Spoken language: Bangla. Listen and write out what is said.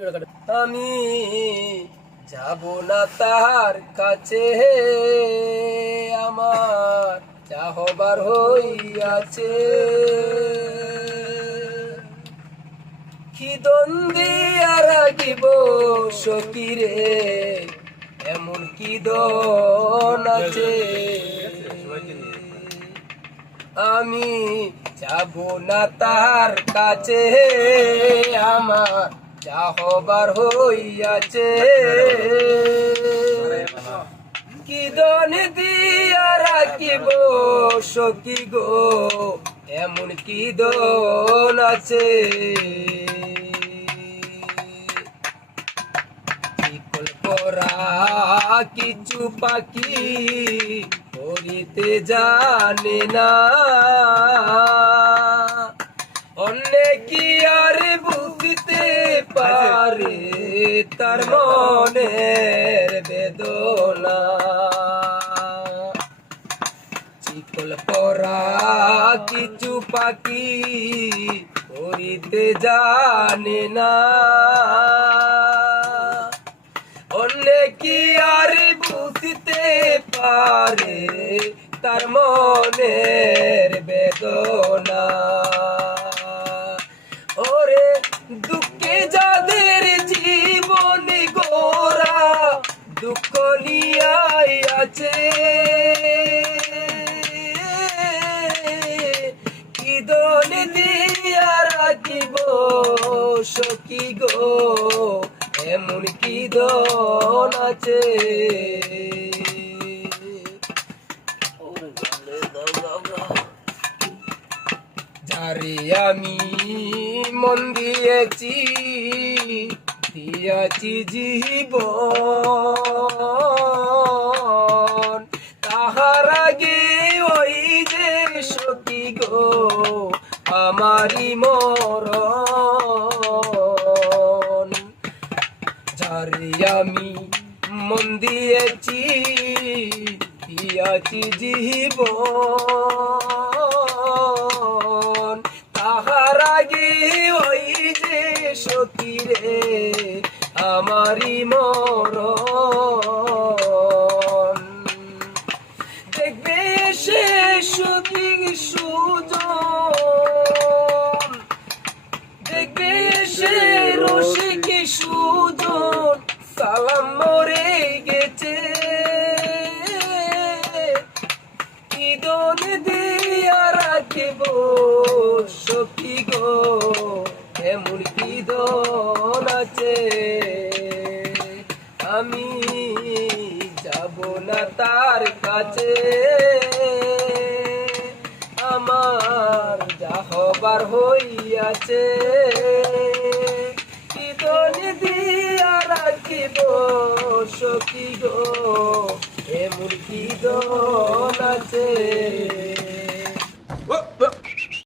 আমি যাব না তার কাছে, আমার যা হবার হইয়াছে। কি দ্বন্দ্বিয়া রাখিব সখীরে, এমন কি দন আছে। আমি যাব না তার কাছে, আমার যা হবার হইয়াছে। কি দন দিয়া রাখিব সখী গো, এমন কি দন আছে। করা কিছু পাখি করিতে জানে না, অন্য কি আর বুঝতে পারে তার মনের বেদনা। চিকল পরা কিছু পাখি করিতে জানে না, অন্য কি আর বুঝতে পারে তার মনের বেদনা। ওরে দুঃখে যাদের জীবন গোরা, দুঃখ নিয়াই আছে। কি দন দিয়া রাখিব সখী গো, এমন কি দন আছে। যারে আমি মন দিয়েছি, দিয়াছি জীবন, তাহার আগে ওই যে সখী গো আমারি মরণ। যারে আমি মন দিয়েছি, দিয়াছি জীবন, তাহার আগে ওই যে সখী রে আমারি মরণ। দেখবে সে সখী সুজন, দেখবে সে রসিক সুজন, সালাম মরে গেছে। কি দন দিয়া রাখিব সখী গো, এমন কি দন আছে। আমি যাব না তার কাছে, আমার যা হবার হইয়াছে। কি দন দিয়া রাখিব সখী গো, এমন কি দন আছে।